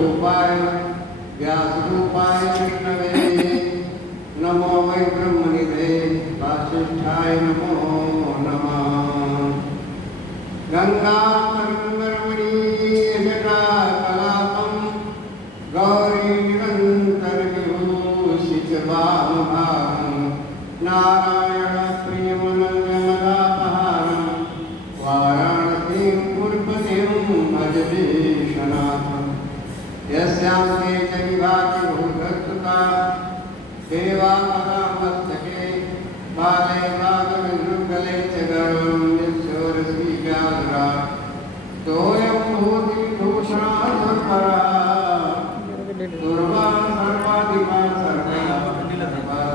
रूपाय व्यासरूपाय विष्णवे नमो वै ब्रह्मनिधे वासिष्ठाय नमो नमः। गंगातरंगरमणी जटाकलापं गौरी निरन्तरविभूषितवामभागं नारायणप्रियमनन्यमदापहारं वाराणसीं पुरपतिं भज विश्वनाथं। यस्यां ते च विभाति भूतस्तुता देवापदामस्तके बाले भागविन्दुगले च गर्वं निःशोरश्रीव्याघ्रा तोयं भूतिभूषणा सर्वरा दुर्वा सर्वाधिका सर्वया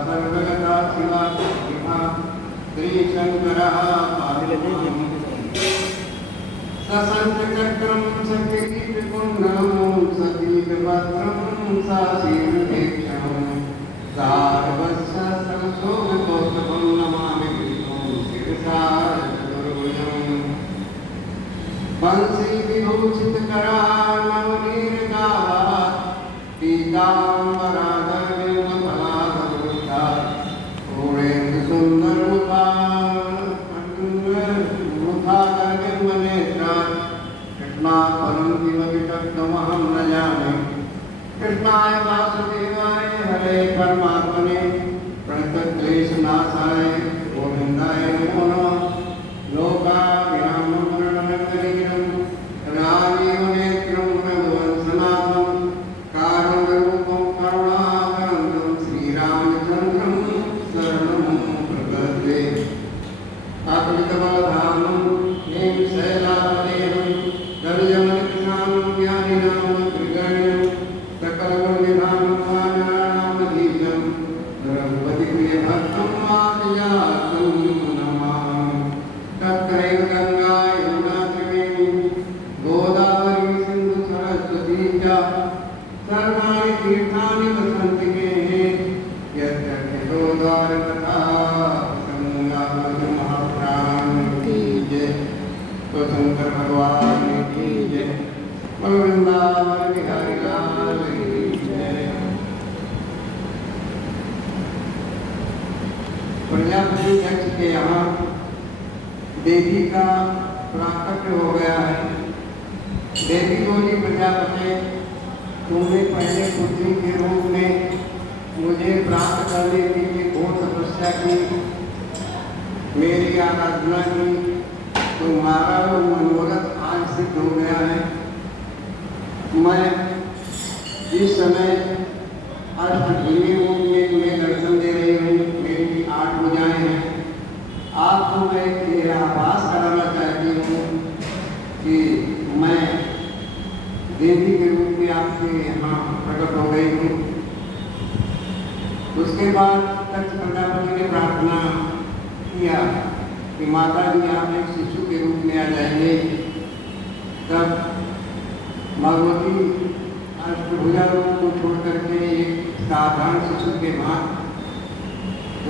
सर्वगता शिवा श्रीशङ्करः सशङ्खचक्रं सकिरीटकुण्डलं सतीर्भद्रं साशीर्षं सार्वशस्त्रशोभितोषभं नमामि विष्णुं शिरसा चतुर्भुजम्। वंशीविभूषितकरानवनीरगात् पीताम्बराधरनिर्मफलाधरोषा पूर्णेन्दुसुन्दरमुखाधरनिर्मनेत्रात् कृष्णात्परं किमपि तत्त्वमहं न जाने। कृष्णाय वासुदेवाय हरे परमात्मने प्रणतक्लेशनाशाय गोविन्दाय नमो नमः। लोकाभिराममरणनगरीरं राजीव नेत्रं रघुवंशनाथं कारुण्यरूपं करुणाकरन्दं श्रीरामचन्द्रं शरणं प्रपद्ये। अकलितबलधामं हेमशैलापदेहं दर्शमनिकृष्णां ज्ञानिनां त्रिगण्यं सकलगुणनिधानं माननामधीशं रघुपतिप्रियभक्तं मातयातं नमामि। तत्रैव गङ्गा यमुना त्रिवेणी गोदावरी सिन्धु सरस्वती च सर्वाणि तीर्थानि वसन्ति मे यत्र यतोदारकथा गंगावती महाप्राण की जय। तो शंकर भगवान की जय। बोलो वृंदावन बिहारी लाल की जय। प्रजापति यक्ष के यहाँ देवी का प्राकट्य हो गया है। देवी बोली, प्रजापति तुमने पहले पृथ्वी के रूप में मुझे प्राप्त करने के लिए घोर तपस्या की, मेरी आराधना की, तुम्हारा वो मनोरथ आज सिद्ध हो गया है। मैं जिस समय अष्टभुजी रूप में तुम्हें दर्शन दे रही हूँ, मेरी 8 भुजाएं हैं, आपको मैं तेरा आभास कराना चाहती हूँ कि मैं देवी के रूप में आपके यहाँ प्रकट हो गई हूँ। उसके बाद दक्ष प्रजापति ने प्रार्थना किया कि माता जी आप एक शिशु के रूप में आ जाएंगे। तब भगवती अष्टभुजा रूप को छोड़ करके एक साधारण शिशु के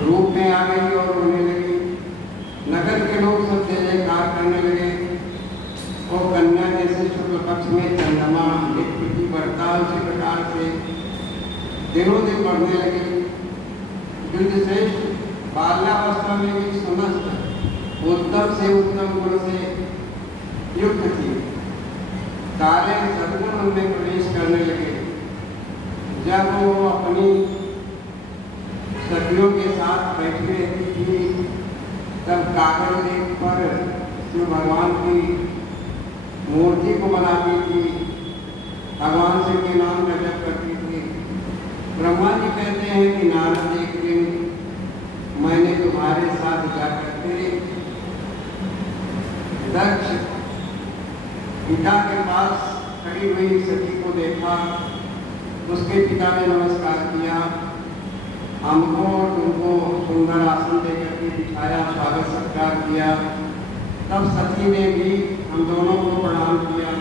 रूप में आ गई और रोने लगी। नगर के लोग सब जय जयकार करने लगे। वो कन्या जैसे शुक्ल पक्ष में चंद्रमा नित्य की बढ़ता उसी प्रकार से दिनों दिन बढ़ने लगी। युद्धश्रेष्ठ बाल्यावस्था में भी समस्त उत्तम से उत्तम गुण से युक्त थी। सारे सद्गुण उनमें प्रवेश करने लगे। जब वो अपनी सखियों के साथ बैठी रहती थी, तब कागज लेख पर शिव भगवान की मूर्ति को बनाती थी, भगवान शिव के नाम का जप करती थी। ब्रह्मा जी कहते हैं कि नारद एक दिन मैंने तुम्हारे साथ जाकर के दक्ष पिता के पास खड़ी हुई सखी को देखा। उसके पिता ने नमस्कार किया, हमको और तुमको सुंदर आसन देकर के बिठाया, स्वागत सत्कार किया। तब सती ने भी हम दोनों को प्रणाम किया।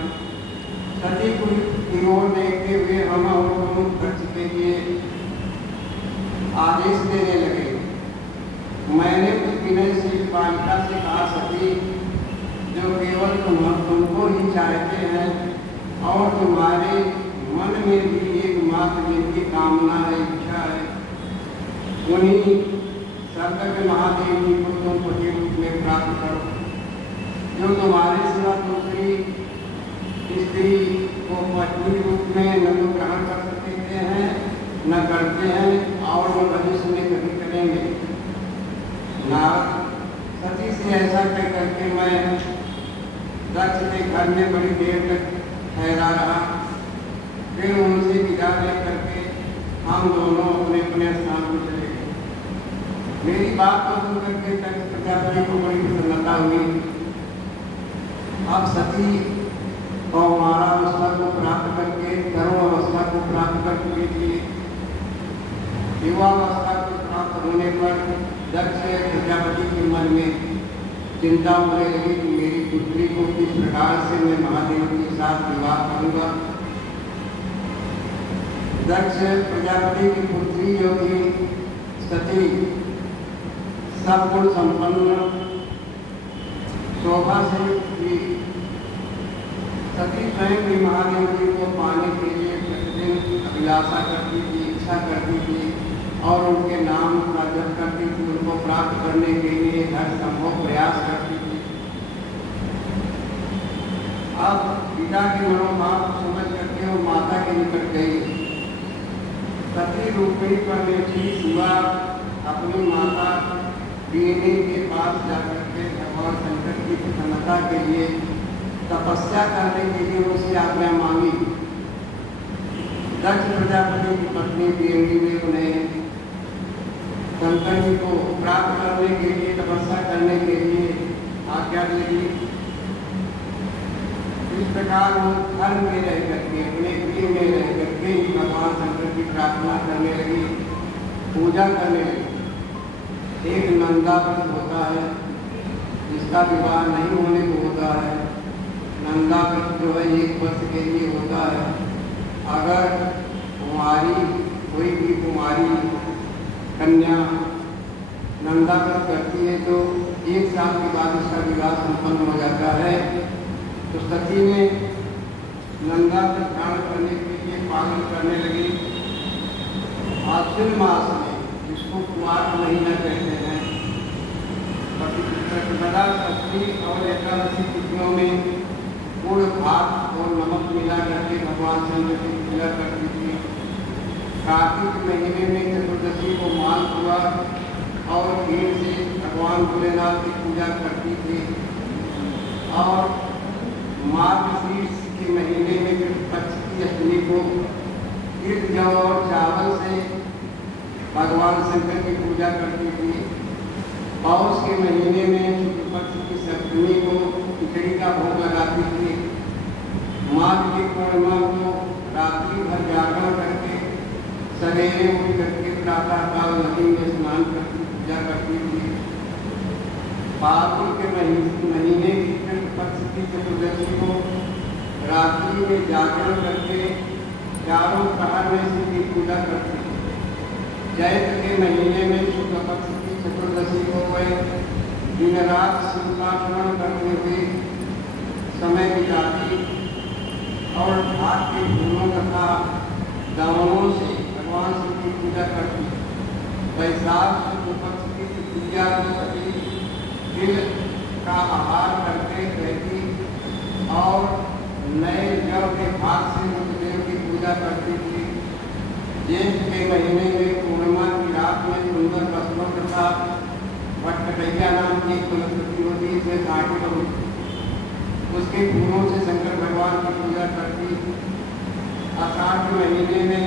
सती की ओर देखते हुए हम और दोनों दक्ष के लिए आदेश देने लगे। मैंने उस विनयशील बालिका से कहा, सती जो केवल तुमको ही चाहते हैं और तुम्हारे मन कर्तव्य महादेव जी को तुम पति रूप में प्राप्त करो, जो तुम्हारे सिवा दूसरी स्त्री को पत्नी रूप में न तो ग्रहण कर सकते हैं, न करते हैं और न भविष्य में कभी करेंगे। नारद सती से ऐसा कह करके मैं दक्ष के घर में बड़ी देर तक ठहरा रहा। फिर उनसे विदा लेकर के हम दोनों अपने अपने स्थान पर चले गए। मेरी बात को सुन करके दक्ष प्रजापति को बड़ी प्रसन्नता हुई। अब सती कौमारावस्था को प्राप्त करके तरुण अवस्था को प्राप्त कर चुकी थी। युवावस्था को प्राप्त होने पर दक्ष प्रजापति के मन में चिंता होने लगी कि मेरी पुत्री को किस प्रकार से मैं महादेव के साथ विवाह करूंगा। दक्ष प्रजापति की पुत्री जो थी सती सब गुण संपन्न शोभा से थी। सती स्वयं भी महादेव जी को पाने के लिए प्रतिदिन अभिलाषा करती थी, इच्छा करती थी और उनके नाम का जप करती थी। उनको प्राप्त करने के लिए हर संभव प्रयास करती थी। अब पिता के मनोभाव को समझ करके वो माता के निकट गई। सती रूपी परमेश्वरी शिवा अपनी माता बीने के पास जाकर के भगवान शंकर की प्रसन्नता के लिए तपस्या करने के लिए उससे आज्ञा मांगी। दक्ष प्रजापति की पत्नी बीएनडी ने उन्हें शंकर जी को प्राप्त करने के लिए तपस्या करने के लिए आज्ञा दे दी। इस प्रकार वो घर में रह करके अपने गृह में रह करके ही भगवान शंकर की प्रार्थना करने लगी, पूजा करने लगी। एक नंदा व्रत होता है जिसका विवाह नहीं होने को होता है। नंदा व्रत जो है 1 वर्ष के लिए होता है। अगर कोई भी कुमारी कन्या नंदा व्रत करती है तो 1 साल के बाद उसका विवाह संपन्न हो जाता है। तो सती ने नंदा व्रत धारण करने के लिए पालन करने लगी। आश्विन मास में, जिसको कुआर महीना कहते हैं, प्रतिपदा, षष्ठी और एकादशी तिथियों में गुड़, भात और नमक मिला करके भगवान शंकर की पूजा करती थी। कार्तिक महीने में चतुर्दशी को मालपुआ और घी से भगवान भोलेनाथ की पूजा करती थी। और मार्गशीर्ष के महीने में कृष्ण पक्ष की अष्टमी को तीर्थ जौ और चावल से भगवान शंकर की पूजा करती थी। पौष के महीने में शुक्ल पक्ष की सप्तमी को खिचड़ी का भोग लगाती थी। माघ की पूर्णिमा को रात्रि भर जागरण करके सवेरे उठ करके प्रातः काल नदी में स्नान करती पूजा करती थी। फाल्गुन के महीने की कृष्ण पक्ष की चतुर्दशी को रात्रि में जागरण करके चारों प्रहर में शिव की पूजा करती थी। चैत्र के महीने में शुक्ल पक्ष की चतुर्दशी को वह दिन रात शिव का स्मरण करते हुए समय बिताती और घाट के फूलों तथा दावनों से भगवान शिव की पूजा करती। वैशाख शुक्ल पक्ष की तृतीया को सती तिल का आहार करके रहती और नए जल के भाग से रुद्रदेव की पूजा करती थी। ज्येष्ठ के महीने में पूर्णिमा की रात में सुंदर वस्त्रों तथा वटकटैया नाम की वनस्पति होती है, इसमें घाटी होती, उसके फूलों से शंकर भगवान की पूजा करती। आषाढ़ के महीने में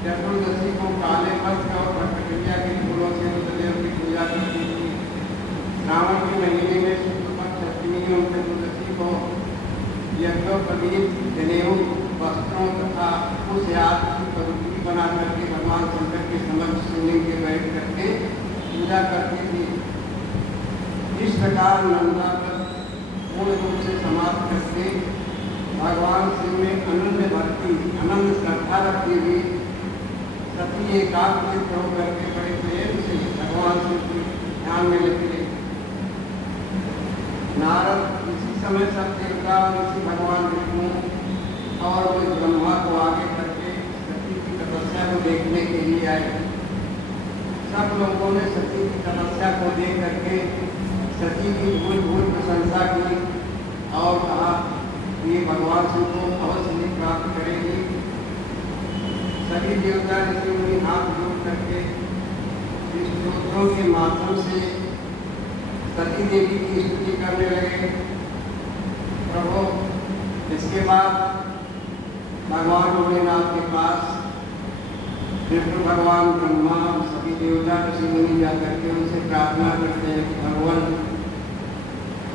चतुर्दशी को काले वस्त्र और वटकटैया के फूलों से रुद्रदेव की पूजा करती थी। श्रावण के महीने में शुक्ल पक्ष अष्टमी और चतुर्दशी को यज्ञोपवीत जनेऊ वस्त्रों तथा उस याद की पद्धति बना करके भगवान शंकर के समक्ष शिवलिंग के बैठ करके पूजा करती थी। इस प्रकार नंदा व्रत पूर्ण रूप से समाप्त करके भगवान शिव में अनन्य भक्ति, अनंत श्रद्धा रखती हुई सती एकाग्रचित्त होकर के बड़े प्रेम से भगवान शिव के ध्यान में लगी। नारद इसी समय सब देवता ऋषि भगवान विष्णु और ब्रह्मा को आगे करके सती की तपस्या को देखने के लिए आए। सब लोगों ने सती की तपस्या को देख करके सती की भूल भूल प्रशंसा की और कहा ये भगवान शिव को अवश्य ही प्राप्त करेगी। सभी देवता ऋषि मुनि हाथ जोड़ करके स्तोत्रों के माध्यम से सती देवी की स्तुति करने लगे। प्रभु इसके बाद भगवान भोलेनाथ के पास विष्णु भगवान ब्रह्मा सभी देवता ऋषि मुनि जाकर के उनसे प्रार्थना करते हैं कि भगवान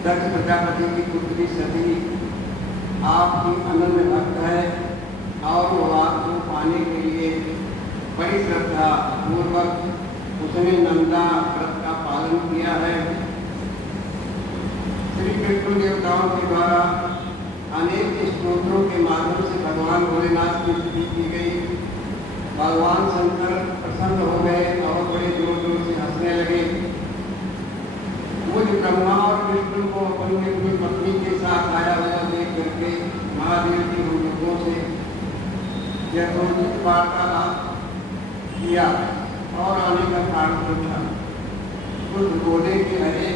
दक्ष प्रजापति की पुत्री सती आपकी अनन्य भक्त है और वो आपको पाने के लिए बड़ी श्रद्धा पूर्वक उसने नंदा व्रत का पालन किया है। श्री विष्णु देवताओं के द्वारा अनेक स्तोत्रों के माध्यम से भगवान भोलेनाथ की स्तुति की गई। भगवान शंकर प्रसन्न हो गए और बड़े जोर जोर से हंसने लगे। मुझ ब्रह्मा और विष्णु को अपनी पत्नी के साथ आया हुआ देख करके महादेव की हम लोगों से यथोचित वार्तालाप किया और आने का कारण पूछा। कुछ बोले कि अरे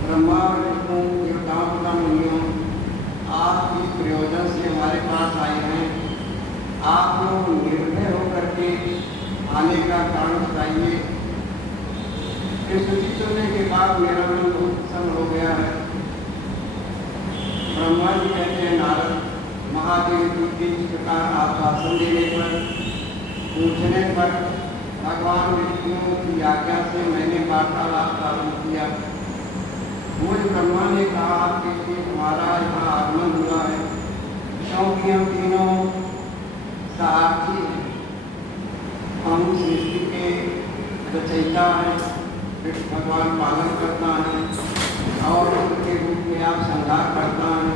ब्रह्मा और विष्णु देवताओं का मुनियों, आप इस प्रयोजन से हमारे पास आए हैं, आप लोग निर्भय होकर के आने का कारण बताइए। स्तुति सुनने के बाद मेरा मन बहुत प्रसन्न हो गया है। ब्रह्मा जी कहते हैं नारद, महादेव जी के इस प्रकार आश्वासन देने पर पूछने पर भगवान विष्णु की आज्ञा से मैंने वार्तालाप प्रारंभ किया। मुझ ब्रह्मा ने कहा कि हमारा यहाँ आगमन हुआ है क्योंकि हम तीनों साक्षी हैं। हम सृष्टि के रचयिता हैं, भगवान पालन करता है और उनके रूप में आप संहार करता है,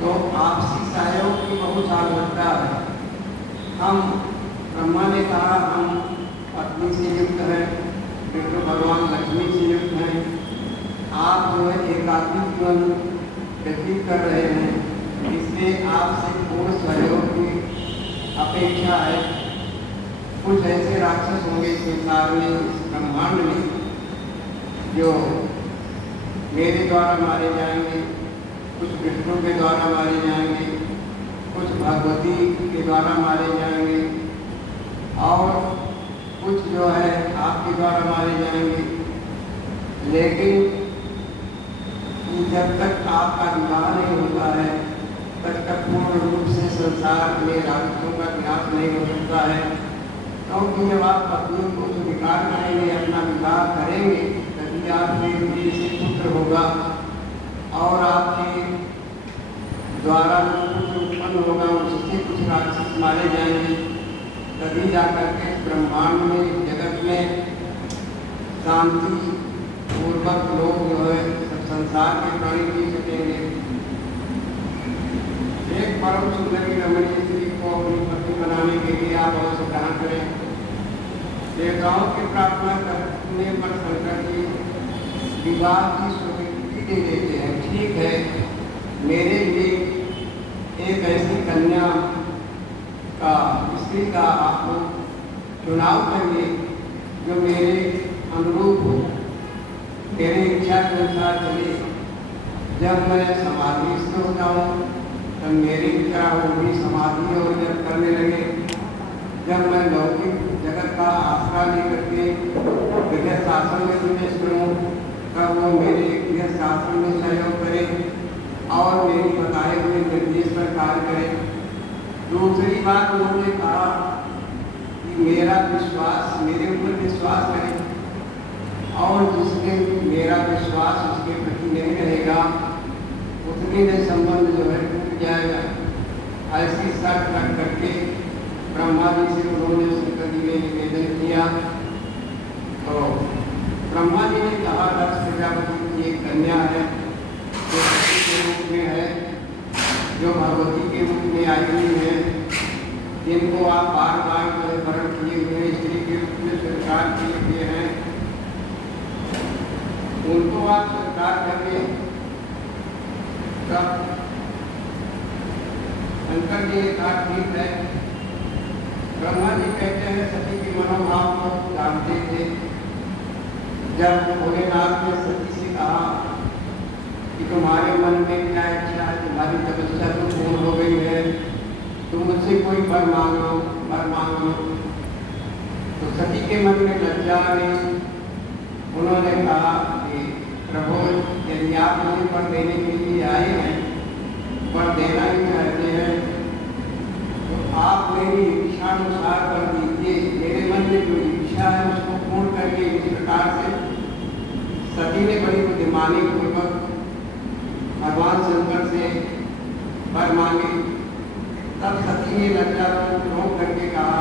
तो आपसी सहयोग की बहुत आवश्यकता है। हम ब्रह्मा ने कहा हम पत्नी से युक्त हैं, विष्णु भगवान लक्ष्मी से युक्त हैं, आप जो है एकाकी जीवन व्यतीत कर रहे हैं, इसलिए आपसे पूर्ण सहयोग की अपेक्षा है। कुछ ऐसे राक्षस होंगे संसार में, इस ब्रह्मांड में, जो मेरे द्वारा मारे जाएंगे, कुछ विष्णु के द्वारा मारे जाएंगे, कुछ भगवती के द्वारा मारे जाएंगे और कुछ जो है आपके द्वारा मारे जाएंगे। लेकिन जब तक आपका विवाह नहीं होता है तब तक पूर्ण रूप से संसार में राक्षसों का विनाश नहीं हो सकता है। क्योंकि जब आप पत्नी को स्वीकार करेंगे, अपना विवाह करेंगे, तभी आपके बीच से पुत्र होगा और आपके द्वारा जो पुत्र उत्पन्न होगा उससे कुछ राक्षस मारे जाएंगे। तभी जाकर के ब्रह्मांड में, जगत में शांति पूर्वक लोग जो है संसार के प्राणी जी सकेंगे। एक परम सुंदरी रमणीय स्त्री को अपनी पत्नी बनाने के लिए आप अवश्य ग्रहण करें। देवताओं की प्रार्थना करने पर शंकर जी विवाह की स्वीकृति दे देते हैं। ठीक है, मेरे लिए एक ऐसी कन्या का, स्त्री का आप चुनाव करिए जो मेरे अनुरूप हो, मेरी इच्छा के अनुसार चले। जब मैं समाधिस्थ हो जाऊँ तब मेरी इच्छा होगी समाधि और जब करने लगे। जब मैं लौकिक जगत का आसरा लेकर के गृह शासन में प्रवेश करूँ तब वो मेरे गृह शासन में सहयोग करे और मेरी बताए हुए निर्देश पर कार्य करे। दूसरी बात उन्होंने कहा कि मेरा विश्वास, मेरे ऊपर विश्वास करें और जिसके मेरा विश्वास उसके प्रति नहीं रहेगा उतनी में संबंध जो है टूट जाएगा। ऐसी शर्त रख करके ब्रह्मा जी से उन्होंने शंकर जी ने निवेदन किया। तो ब्रह्मा जी ने कहा दक्ष प्रजापति की एक कन्या है जो पति के रूप में है, जो भगवती के रूप में आई हुई है, जिनको आप बार बार जो है वर्ण किए हुए स्त्री के रूप में स्वीकार किए हुए हैं, उनको आप स्वीकार करिए। तब शंकर जी ने कहा ठीक है, ब्रह्मा जी कहते हैं सती के मनोभाव को जानते थे। जब भोलेनाथ ने सती से कहा कि तुम्हारे मन में क्या इच्छा है, तुम्हारी तपस्या तो पूर्ण हो गई है, तुम मुझसे कोई वर मांग लो। तो सती के मन में लज्जा आई। उन्होंने कहा कि प्रभु, यदि आप मुझे वर देने के लिए आए हैं, वर देना ही चाहते हैं, तो आप मेरी इच्छानुसार कर दीजिए। मेरे मन में जो इच्छा है उसको पूर्ण करके। इस प्रकार से सती ने बड़ी बुद्धिमानी पूर्वक भगवान शंकर से वर मांगे। तब सती ने लज्जा को रोक करके कहा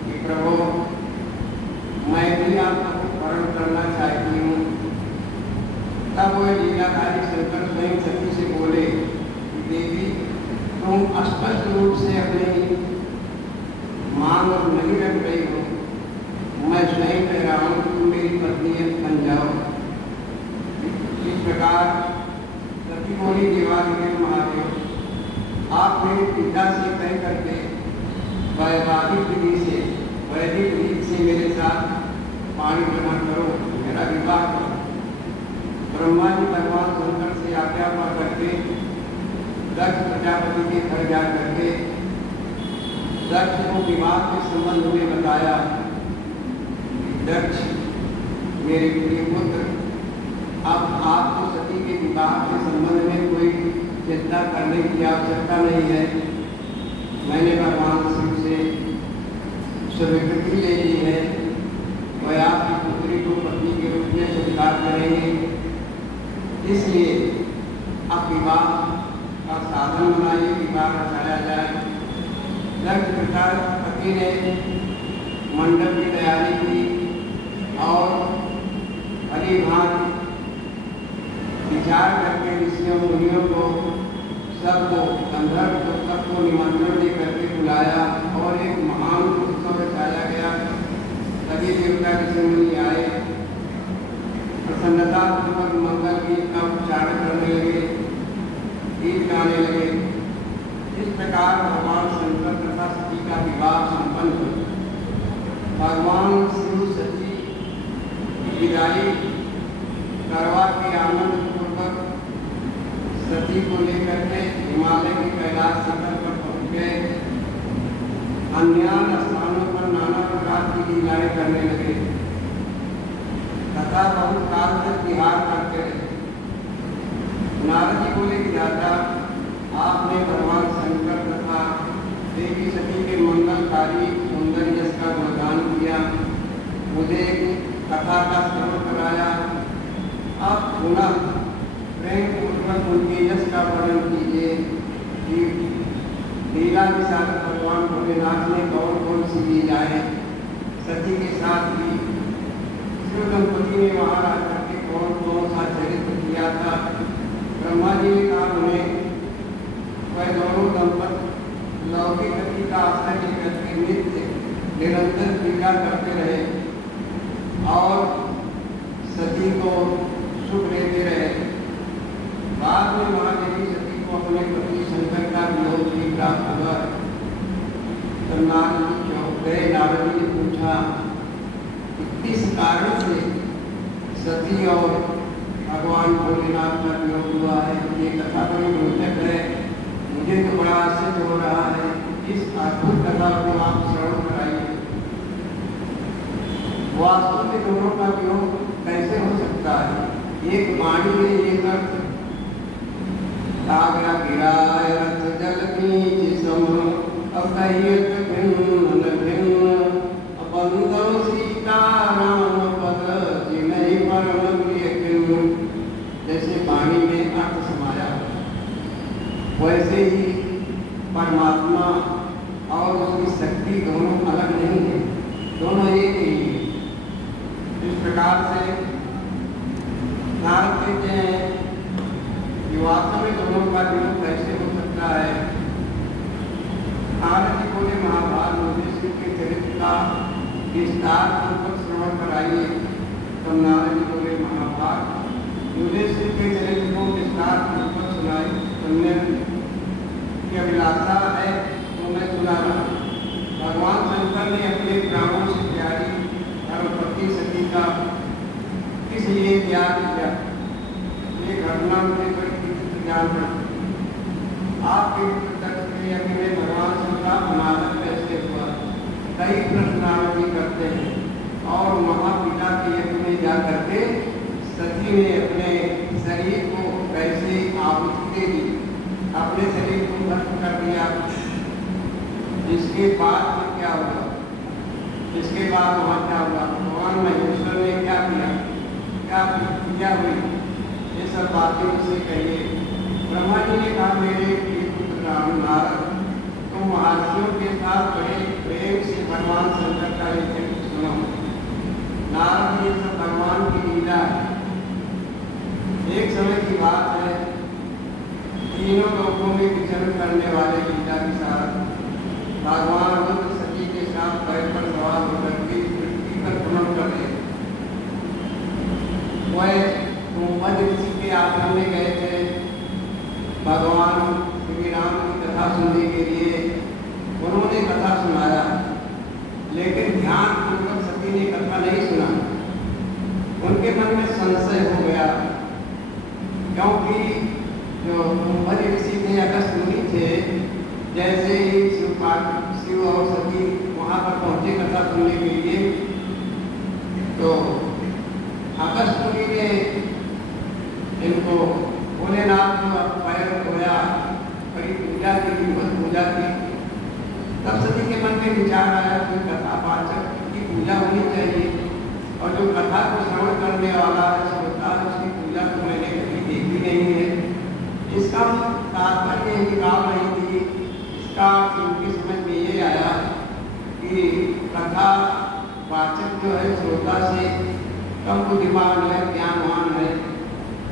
कि प्रभु, मैं भी आपका वर्ण करना चाहती हूँ। तब वह लीलाधारी शंकर स्वयं सती से बोले, देवी, तुम स्पष्ट रूप से अपनी मांग नहीं रख रही हो। मैं स्वयं कह रहा हूँ कि तुम मेरी पत्नी बन जाओ। इस प्रकार सती बोली, देवाधिदेव महादेव, आप मेरे पिता से तय करके वैवाहिक वैदिक से मेरे साथ पाणी ग्रहण करो, मेरा विवाह करो। ब्रह्मा जी भगवान शंकर से आज्ञा पा करके दक्ष प्रजापति के घर जा करके दक्ष को विवाह के संबंध में बताया। दक्ष, मेरे प्रिय पुत्र, अब आपको सती के विवाह के संबंध में कोई चिंता करने की आवश्यकता नहीं है। मैंने भगवान शिव से स्वीकृति ले ली है, वह आपकी पुत्री को पत्नी के रूप में स्वीकार करेंगे। इसलिए अब विवाह का साधन बनाइए, विवाह रचाया जाए। दक्ष प्रजापति ने मंडप की तैयारी की और भली भांति विचार करके ऋषियों मुनियों को, सबको, गंधर्व को, सबको निमंत्रण दे करके बुलाया और एक महान उत्सव रचाया गया। सभी देवता ऋषि मुनि आए, प्रसन्नता पूर्वक मंगल गीत का उच्चारण करने लगे, गीत गाने लगे। इस प्रकार भगवान शंकर तथा सती का विवाह संपन्न हुआ। भगवान शिव सती की विदाई करवा के आनंद पूर्वक सती को लेकर के हिमालय के कैलाश शिखर पर पहुंच गए। अन्य स्थानों पर नाना प्रकार की लीलाएं करने लगे तथा बहुत काल तक विहार करते रहे। नारद जी बोले कि दादा, आपने भगवान शंकर तथा देवी सती के मंगलकारी सुंदर यश का गुणगान किया, मुझे कथा का श्रवण कराया। आप पुनः प्रेम पूर्वक उनके यश का वर्णन कीजिए कि लीला विशाल भगवान भोलेनाथ ने कौन सी लीलाएं सती के साथ की। शिव दंपति ने वहाँ आकर के कौन सा चरित्र किया था। ब्रह्मा जी ने कहा उन्हें, वह दोनों दंपति लौकिक गति का आश्रय लेकर के नित्य निरंतर क्रीड़ा करते रहे और सती को सुख लेते रहे। बाद में महादेवी सती को अपने पति शंकर का वियोग भी प्राप्त हुआ। तो नारद जी चौंक गए। नारद जी ने पूछा कि किस कारण से सती और भगवान भोलेनाथ का वियोग हुआ है। ये कथा बड़ी रोचक है, मुझे तो बड़ा आश्चर्य हो रहा है। इस अद्भुत कथा को आप श्रवण कराइए। वास्तव में दोनों का वियोग कैसे हो सकता है। एक वाणी में एक अर्थ, आगरा गिराय रथ जल बीच सम, अकहियत भिन्न भिन्न, बंदो सीता राम पद जिनहि परम प्रिय किन्नु। जैसे वाणी में अर्थ समाया, वैसे ही परमात्मा और उसकी शक्ति दोनों अलग नहीं है, दोनों एक ही है। इस प्रकार से नारद कहते हैं कि वास्तव में दोनों का वियोग कैसे हो सकता है। नारद जी बोले, महाभारत युधिष्ठिर के चरित्र का विस्तार पूर्वक श्रवण कराइए। तो नारद जी बोले, महाभारत युधिष्ठिर के चरित्र को विस्तार पूर्वक सुनाई। सुनने की अभिलाषा है तो मैं सुना रहा। भगवान इसलिए त्याग किया। ये घटना मुझे बड़ी विचित्र ज्ञान पड़ती। आपके तक में अकेले भगवान शिव का अनादर कैसे हुआ, कई प्रश्न आरती करते हैं। और महापिता के यज्ञ में जा करके सती ने अपने शरीर को कैसे आहुति दे दी, अपने शरीर को भस्म कर दिया। इसके बाद में क्या हुआ, इसके बाद वहाँ क्या हुआ, भगवान महेश्वर ने क्या किया, क्या क्रिया हुई, ये सब बातें उसे कहिए। ब्रह्मा जी ने कहा, मेरे पुत्र राम नारद, तुम महर्षियों के साथ बड़े प्रेम से भगवान शंकर का एक चरित्र सुनो। नारद, ये सब भगवान की लीला है। एक समय की बात है, तीनों लोगों में विचरण करने वाले लीला के साथ भगवान रुद्र सती के साथ पैर पर सवार होकर के पृथ्वी पर भ्रमण कर रहे। वह मध्य ऋषि के आश्रम में गए थे भगवान श्री राम की कथा सुनने के लिए। उन्होंने कथा सुनाया, लेकिन ध्यान पूर्वक सती ने कथा नहीं सुना। उनके मन में संशय हो गया, क्योंकि जो मध्य ऋषि थे, अगस्त मुनि थे, जैसे ही शिव और सती वहाँ पर पहुँचे कथा सुनने के लिए, तो अगस्त मुनि ने इनको भोलेनाथ को पैर धोया, बड़ी पूजा की, बहुत पूजा की। तब सती के मन में विचार आया कि कथावाचक की पूजा होनी चाहिए, और जो कथा को श्रवण करने वाला है, श्रोता, उसकी पूजा तो मैंने कभी देखी नहीं है। इसका तात्पर्य निकाल रही थी। इसका उनकी समझ में ये आया कि कथा वाचक जो है श्रोता से कम बुद्धिमान है, ज्ञानवान है,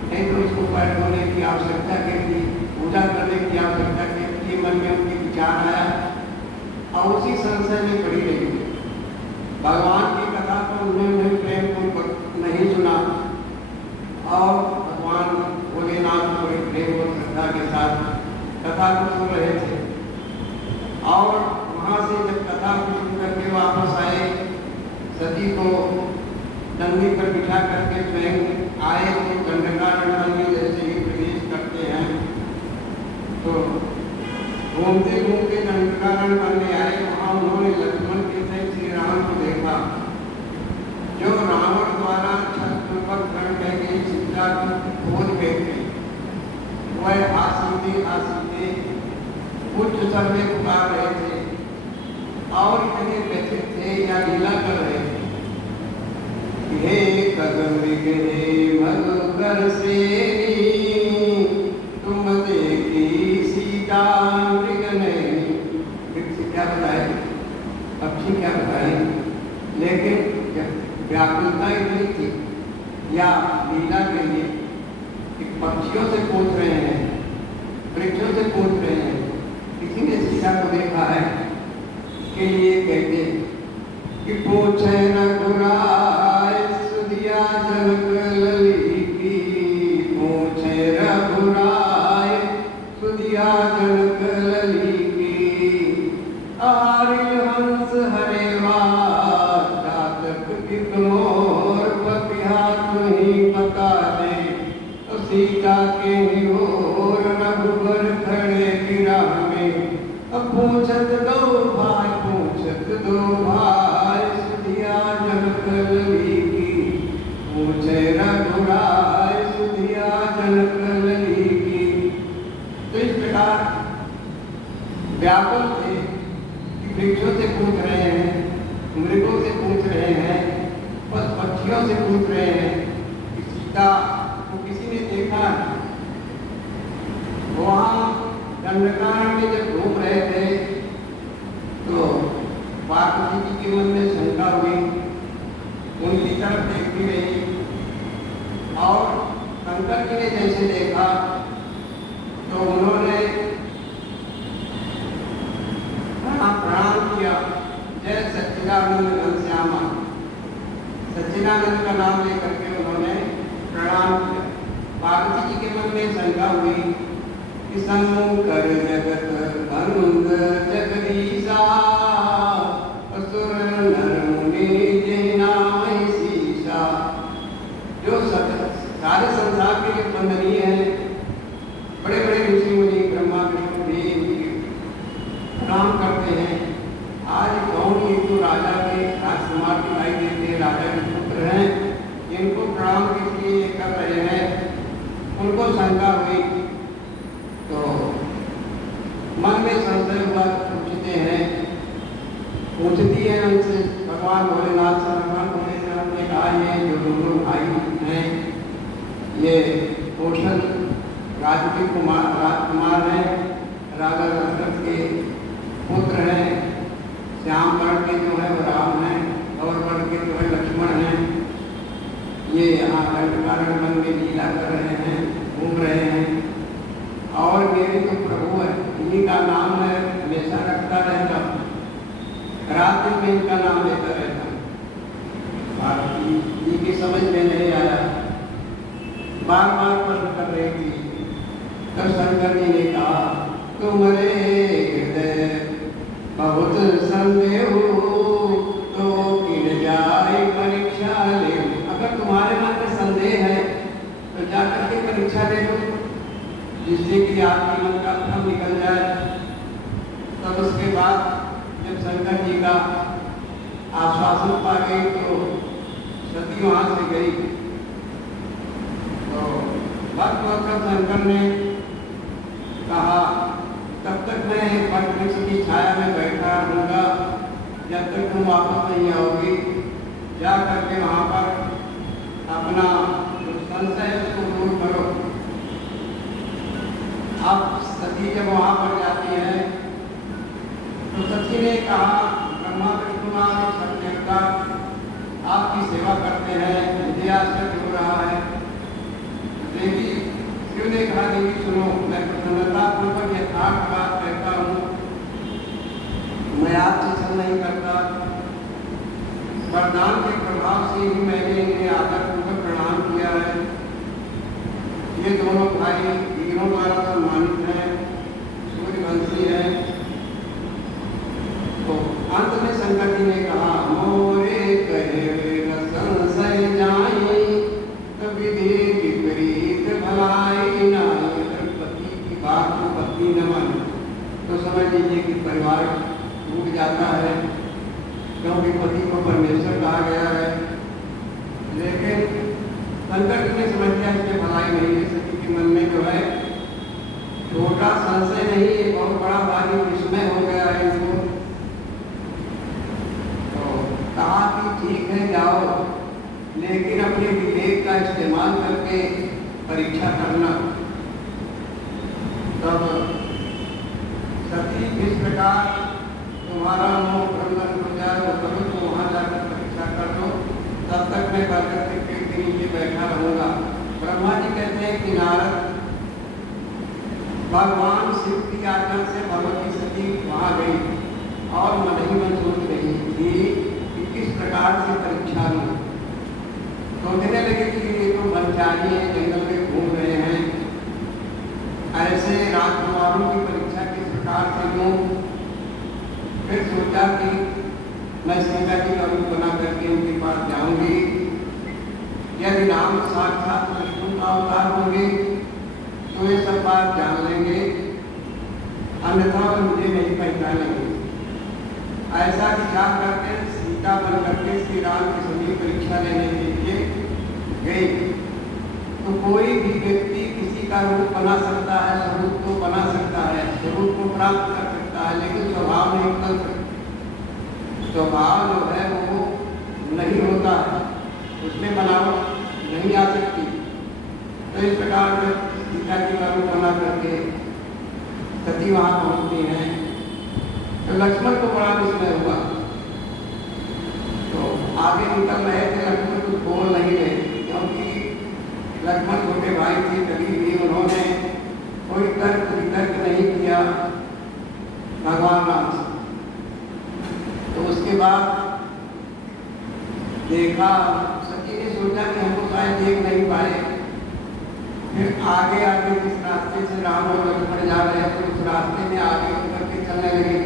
नहीं तो उसको पैर धोने की आवश्यकता के लिए, पूजा करने की आवश्यकता के लिए मन में उनके विचार आया, और उसी संशय में पड़ी रही। भगवान की कथा को उन्होंने प्रेम पूर्वक नहीं सुना, और भगवान भोलेनाथ को प्रेम और श्रद्धा के साथ कथा को सुन रहे थे। और वहाँ से जब कथा को सुन करके वापस आए, सती को नंदी पर बिठा करके स्वयं आए, तो दंडकारण्य में जैसे ही प्रवेश करते हैं, तो घूमते घूमते दंडकारण्य में आए। वहाँ उन्होंने लक्ष्मण के सहित श्री राम को देखा, जो रावण द्वारा छत्र पर ग्रहण कह गई सीता को खोज फेंकते। वह आसीते उच्च स्वर में पुकार रहे थे, और इतने व्यथित थे या लीला कर रहे थे। हे कदम्बिक, हे मधुकर सेनी, तुम देखी सीता मृग नहीं। वृक्ष क्या बताए, पक्षी क्या बताए, लेकिन व्याकुलता इतनी थी या लीला के लिए कि पक्षियों से पूछ रहे हैं, वृक्षों से पूछ रहे हैं। किसी ने सीता को देखा है के लिए कहते कि पूछे रघुराय सुधिया जनक लली की, पूछे रघुराय सुधिया जनक लली की। आरिल हंस हरेवा जातक कितमोर, पपिहा तुम्ही बता दे, तो सीता के निहोर रघुबर खड़े गिराह में। अब पूछत दो भाई, पूछत दो भाई, सुधिया जनक लली की, पूछे रघुराय सुधिया जनक लली की। तो इस प्रकार व्याकुल थे कि वृक्षों से पूछ रहे हैं, मृगों से पूछ रहे हैं, बस पक्षियों से पूछ रहे हैं कि सीता को किसी ने देखा। वहाँ दंडकारण्य में जब घूम रहे थे, तो पार्वती जी के मन में शंका हुई, उनकी तरफ देखती रही, और शंकर जी ने जैसे देखा तो उन्होंने प्रणाम किया, जय सच्चिदानंद घनश्यामा। सच्चिदानंद का नाम लेकर के उन्होंने प्रणाम किया। पार्वती जी के मन में शंका हुई कि शंकर जगत बंद जगदीशा, असुर नर मुनि जिन्नाहि सीसा। जो करते हैं। आज कौन ये तो राजा के राजकुमार दिखाई देते हैं, राजा के पुत्र हैं, इनको प्रणाम किस लिए कर रहे हैं, उनको शंका हुई। तो मन में संशय हुआ, पूछती है उनसे भगवान भोलेनाथ से। भगवान भोलेनाथ ने कहा ये जो दोनों भाई हैं ये कौशल राजकुमार हैं, राजा दशरथ के पुत्र हैं। श्याम वर्ण के जो है वो राम हैं और वर्ण के जो है लक्ष्मण हैं। ये यहाँ दंडकारण्य वन में लीला कर रहे हैं, घूम रहे हैं और मेरे जो प्रभु है इन्हीं का नाम है हमेशा रखता रहता, रात दिन में इनका नाम लेता रहता। इनकी समझ में नहीं आया, बार बार प्रश्न कर रही थी। तब शंकर जी ने कहा तुम्हारे हृदय बहुत संदेह तो किन जाए परीक्षा ले। अगर तुम्हारे मन में संदेह है तो जाकर के परीक्षा ले लो, जिससे कि आपके मन का भ्रम निकल जाए। तब उसके बाद जब शंकर जी का आश्वासन पा गई तो सती वहां से गई। तो भक्त शंकर ने कहा तब तक मैं वट वृक्ष की छाया में बैठा रहूंगा जब तक तुम वापस नहीं आओगी। जा करके वहां पर अपना जो संशय उसको दूर करो। अब सती जब वहां पर जाती है तो सती ने कहा ब्रह्मा विष्णु और सब देवता आपकी सेवा करते हैं, मुझे आश्चर्य हो रहा है। देवी शिव ने कहा देवी सुनो, मैं प्रसन्नता पूर्वक यथार्थ बात कहता हूँ, मैं आपसे छल नहीं करता। वरदान के प्रभाव से ही मैंने इन्हें आदर पूर्वक प्रणाम किया है। ये दोनों भाई वीरों द्वारा सम्मानित हैं, सूर्यवंशी हैं। तो अंत में शंकर जी ने कहा मोरे कहे संशय जाई विधि विपरीत भलाई नाई। पति की बात को पत्नी न माने तो समझ लीजिए कि परिवार टूट जाता है, क्योंकि पति को परमेश्वर कहा गया है। लेकिन शंकर जी ने समझ लिया इसमें भलाई नहीं है। सती के मन में जो है छोटा संशय नहीं, एक बहुत बड़ा भारी विस्मय हो गया है इनको। कहा कि ठीक है जाओ, लेकिन अपने विवेक का इस्तेमाल करके परीक्षा करना। तब सती इस प्रकार तुम्हारा मोह प्रबंधन हो जाए वो करो तो वहां जाकर परीक्षा कर दो, तब तक मैं बरगद के पेड़ के नीचे बैठा रहूंगा। ब्रह्मा जी कहते हैं कि नारद भगवान शिव की आज्ञा से भगवती सती वहां गई और मन ही मन सोच रही थी किस प्रकार से परीक्षा लूं। सोचने लगे कि ये तो ब्रह्मचारी है, जंगल में घूम रहे हैं, ऐसे राजकुमारों की परीक्षा किस प्रकार से लूं। फिर सोचा कि मैं सीता जी का रूप बना करके उनके पास जाऊंगी। यदि राम साक्षात विष्णु का अवतार होंगे तो ये सब बात जान लेंगे, अन्यथा मुझे नहीं पहचानेंगे। ऐसा विचार करके सीता बन करके श्री राम की सभी परीक्षा लेने के लिए गई। तो कोई भी व्यक्ति किसी का रूप बना सकता है, स्वरूप को बना सकता है, स्वरूप को प्राप्त कर सकता है, लेकिन स्वभाव नहीं बदल सकता। स्वभाव जो है वो नहीं होता है, उसमें बनावट नहीं आ सकती। तो इस प्रकार से सीता जी का रूप बना करके सती वहां पहुंचती हैं। तो लक्ष्मण को बड़ा विस्मय हुआ। तो आगे निकल रहे थे, लक्ष्मण कुछ बोल नहीं रहे, क्योंकि लक्ष्मण छोटे भाई थे। कभी भी उन्होंने कोई तर्क वितर्क नहीं किया भगवान राम से। तो उसके बाद देखा, सती ने सोचा कि हमको शायद देख नहीं पाए। फिर आगे आगे जिस रास्ते से राम और लक्ष्मण जा रहे थे उस रास्ते में आगे करके चलने लगे।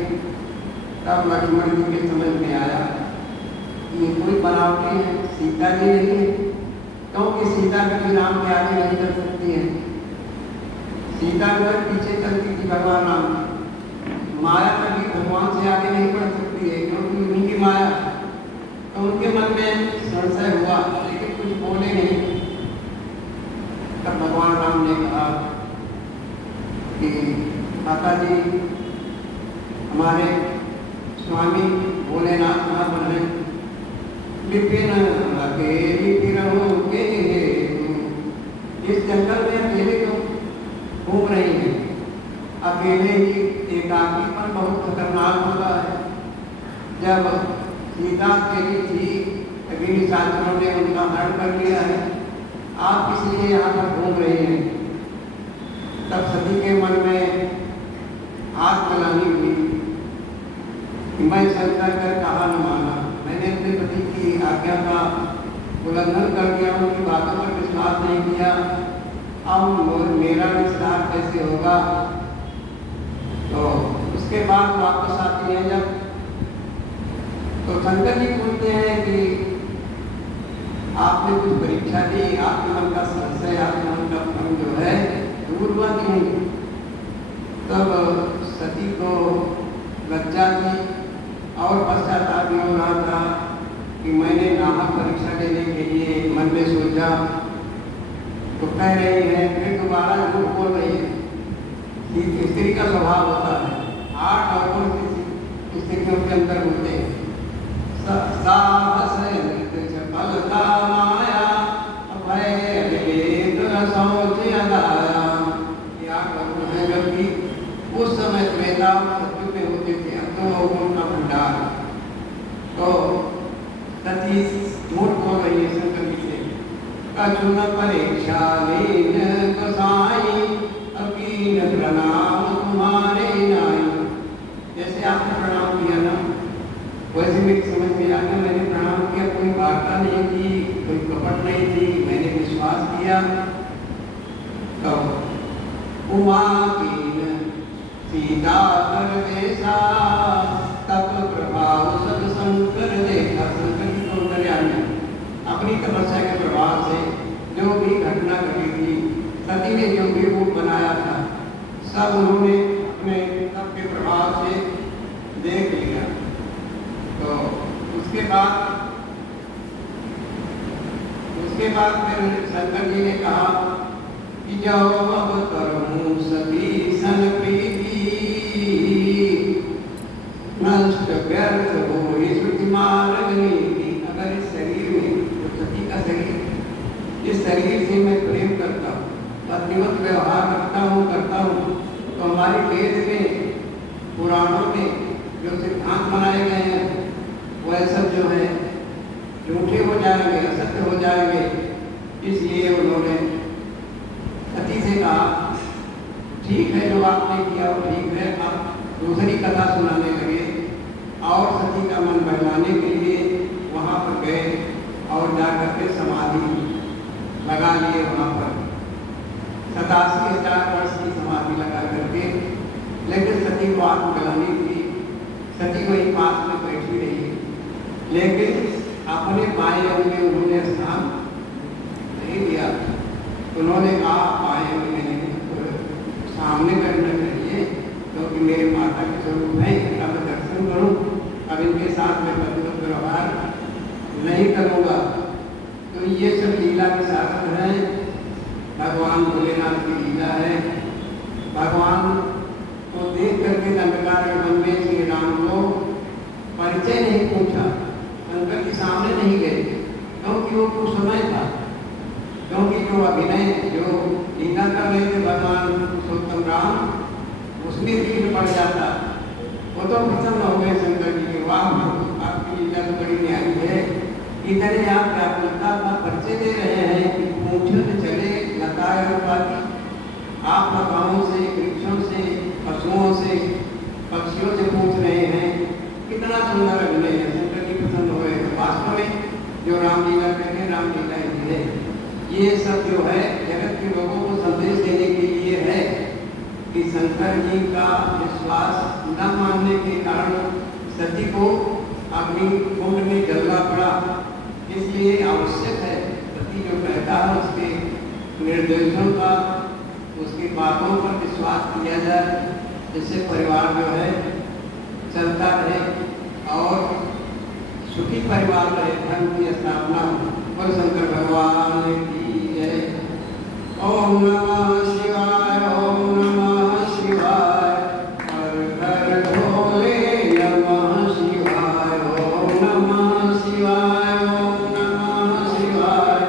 तब लक्ष्मण जी के समझ में आया कि ये कोई बनावटी है, सीता जी नहीं है, क्योंकि सीता कभी राम के आगे नहीं चल सकती है। सीता जो पीछे चलती थी भगवान राम, माया कभी भगवान से से आगे नहीं बढ़ सकती है, क्योंकि उन्हीं की माया। तो उनके मन में संशय हुआ, लेकिन कुछ बोले नहीं। तब भगवान राम ने कहा कि माता जी, हमारे स्वामी भोलेनाथ महात्मा हैं, विपिन अकेली फिरहु के इस जंगल में अकेले क्यों घूम रही हैं? अकेले ही एकाकीपन बहुत खतरनाक होता है। जब सीता अकेली थी, अकेली साथियों ने उनका हरण कर लिया है, आप इसलिए यहाँ पर घूम रहे हैं। तब सती के मन में हाथ गलानी हुई कि मैं शंकर कर कहा न माना, मैंने अपने पति की आज्ञा का उल्लंघन कर दिया, उनकी बातों पर विश्वास नहीं किया। अब मेरा विस्तार कैसे होगा? तो उसके बाद वापस आती है जब, तो शंकर जी पूछते हैं कि आपने कुछ परीक्षा दी, आपके मन का संशय, आपके मन का भ्रम जो है दूर हुआ क्यों? तब सती को लज्जा थी और पश्चाताप भी हो रहा था कि मैंने नामक परीक्षा देने के लिए मन में सोचा। तो कह रही है, फिर दोबारा झूठ बोल रही है। स्त्री का स्वभाव होता है, 8 और स्थितियों के अंदर होते हैं। साहस चपलता माया अभय विवेक सोच अदाया, ये 8 और है, जबकि उस समय त्रेता सत्युग में होते थे। अब तो उनका भंडार। तो सती झूठ बोल रही है शंकर जी से। कछुन परीक्षा लेन गोसाई, अकीन प्रणाम तुम्हारे नाई। जैसे आपने प्रणाम किया ना, वैसे मेरी समझ में आ गया, मैंने प्रणाम किया, कोई वार्ता नहीं की, कोई कपट नहीं थी, मैंने विश्वास किया। तो उमा कीन सीता कर देसा, तब प्रभाव सब शंकर देखा। शंकर की तो अंतर्यामी, अपनी तपस्या के प्रभाव से जो भी घटना घटी थी, सती ने जो भी रूप बनाया था, सब उन्होंने अपने तप के प्रभाव से देख लिया। तो उसके बाद फिर शंकर जी ने कहा कि जाओ अब करूं सती सन प्रीति, नष्ट व्यर्थ हो श्रुति मार्ग नीति। अगर इस शरीर में, जो सती का शरीर, इस शरीर से मैं प्रेम करता हूँ, पत्नीवत व्यवहार करता हूँ, तो हमारे वेद में, पुराणों में जो सिद्धांत बनाए गए हैं, वह सब जो है झूठे हो जाएंगे, असत्य हो जाएंगे। इसलिए उन्होंने सती से कहा, ठीक है जो आपने किया वो ठीक है, आप दूसरी कथा सुनाने लगे। और सती का मन बहलाने के लिए वहाँ पर गए और जाकर के समाधि लगा लिए। वहाँ पर 87,000 वर्ष की समाधि लगा करके, लेकिन सती को आत्मग्लानि थी। सती वही पास में बैठी रही, लेकिन अपने बाएं अंग में उन्होंने स्नान नहीं दिया। उन्होंने कहा बाएं अंग में सामने करना चाहिए, क्योंकि मेरे माता के स्वरूप है, इनका मैं दर्शन करूं। अब इनके साथ मैं पतिव्रत व्यवहार नहीं करूंगा। तो ये सब लीला के साधन है, भगवान भोलेनाथ की लीला है। भगवान को देख करके अंधकार के वन में श्री राम को परिचय नहीं पूछा, शंकर के सामने नहीं गए, क्योंकि वो कुछ समय था। क्योंकि जो अभिनय, जो लीला कर रहे थे भगवान पुरुषोत्तम राम, उसमें विघ्न पड़ जाता। वो तो प्रसन्न हो गए शंकर जी के, वाह आपकी लीला तो बड़ी न्यारी है। इतने आप व्याकुलता का परिचय दे रहे हैं कि पूछन चले लता रूपाती, आप लताओं से, वृक्षों से, पशुओं से, पक्षियों से पूछ रहे हैं। कितना सुंदर अभिनय है। शंकर जी प्रसन्न हो गए। वास्तव में जो रामलीला कहते हैं, रामलीला ही है। ये सब जो है जगत के लोगों को संदेश देने के लिए है कि शंकर जी का विश्वास न मानने के कारण सती को अग्नि कुंड में जलना पड़ा। इसलिए आवश्यक है सती जो कहता है उसके निर्देशों का, उसकी बातों पर विश्वास किया जाए, जिससे परिवार जो है चलता रहे और सुखी परिवार रहे, धर्म की स्थापना हो। और शंकर भगवान की जय। ओम नमः शिवाय, ओम नमः शिवाय, हर हर भोले नमः शिवाय, ओम नमः शिवाय, ओम नमः शिवाय,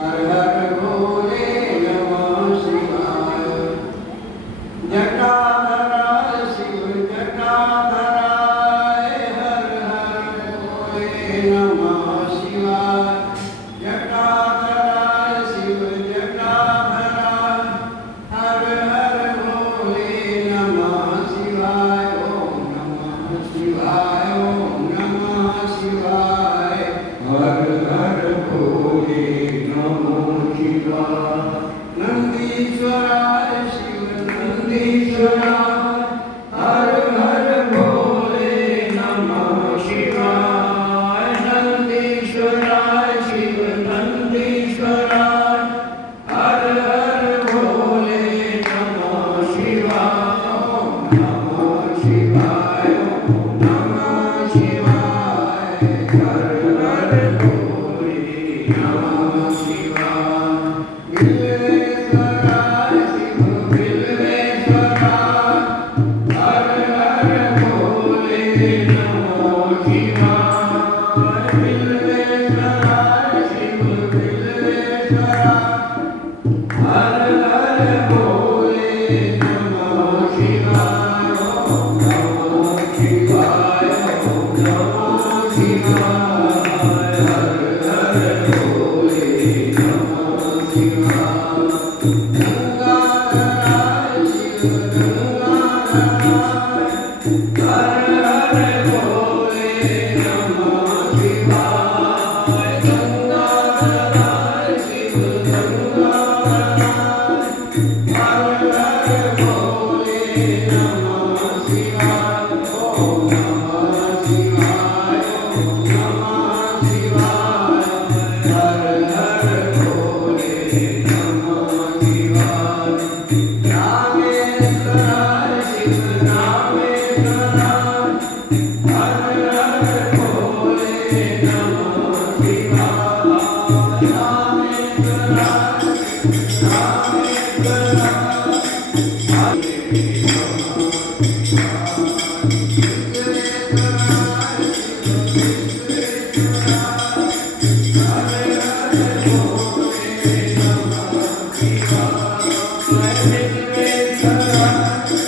हर हर भोले नमः शिवाय। जटाधराय शिव जटाधराय, हर हर भोले नमः शिवाय। जटाधराय शिव जटाधराय, हर हर भोले नमः शिवाय। ओम नमः शिवाय, ओम नमः शिवाय, हर हर भोले नमः शिवाय। नंदीश्वराय शिव नंदीश्वराय, हर हर भोले नमः शिवाय। नंदीश्वराय शिव नंदीश्वराय, हर हर भोले नमः शिवाय। ओम नमः शिवाय, ओम नमः शिवाय, हर हर भोले नमः शिवाय। बिल्वेश्वराय शिव बिल्वेश्वराय, हर हर भोले नमः शिवाय। बिल्वेश्वराय शिव बिल्वेश्वराय, हर हर भोले नमः शिवाय। ओम नमः शिवाय, ओम नमः शिवाय, हर हर भोले नमः शिवाय। गंगाधराय शिव गंगाधराय, हर हर भोले नमः शिवाय। गंगाधराय शिव गंगाधराय, हर हर भोले नमः शिवाय। ओम नमः शिवाय, ओम नमः शिवाय, हर हर भोले नमः शिवाय। रामेश्वराय शिव रामेश्वराय, हर हर भोले नमः शिवाय। रामेश्वराय शिव रामेश्वराय,